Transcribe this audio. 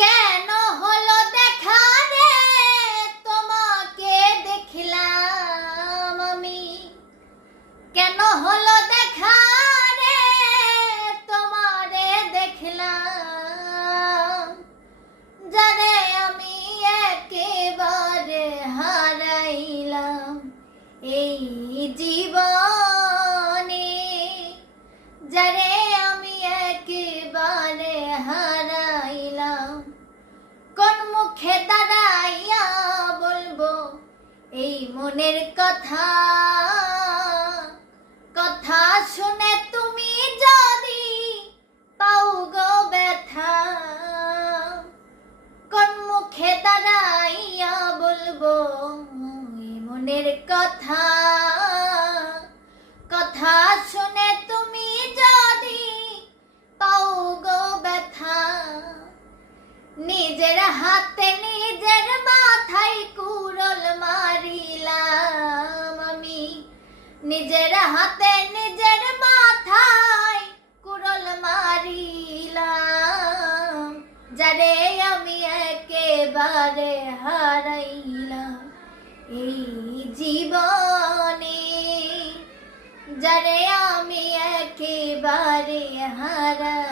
কেন হলো দেখা রে তোমাকে দেখলাম আমি, কেন হলো দেখা রে তোমারে দেখলাম, যারে আমি একেবারে হারাইলাম এই জীবনে, যারে আমি একেবারে হারাইলাম। কোন মুখে দাঁড়াইয়া বলবো এই মনের কথা, কথা শুনে তুমি যদি পাও গো ব্যথা। কোন মুখে দাঁড়াইয়া বলবো এই মনের কথা, কথা শুনে তুমি যদি পাও গো ব্যথা। নিজের হাতে নিজের মাথায় কুড়োল মারিলাম আমি, নিজের হাতে নিজের মাথায় কুড়োল মারিলাম, যারে আমি একেবারে হারাইলাম এই জীবনে, যারে আমি একেবারে হারাইলাম।